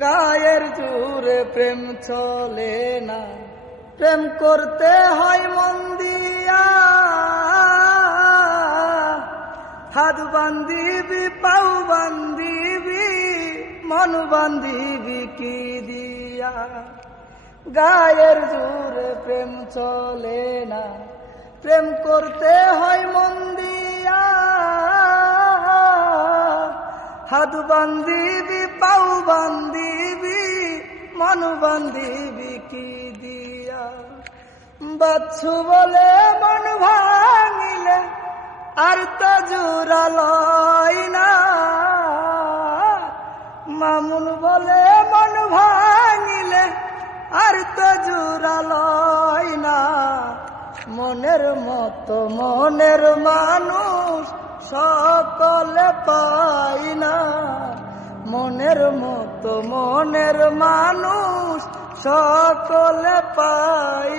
গায়ের জোরে প্রেম চলে না, প্রেম করতে হয় মন দিয়া। হাত বান্ধিবি পাও বান্ধিবি, মন বান্ধিবি কি দিয়া। গায়ের জোরে প্রেম চলে না, প্রেম করতে হয় মন দিয়া। হাত বান্ধিবি পাও বান্ধিবি, মন বান্ধিবি কি দিয়া। বাচ্চু বলে মন ভাঙিলে আর তো জোড়া লয় না। মামুন বলে মন ভাঙিলে আর তো জোড়া লয় না। মনের মতো মনের মানুষ সকলে পাই না। মনের মতো মনের মানুষ সকলে পাই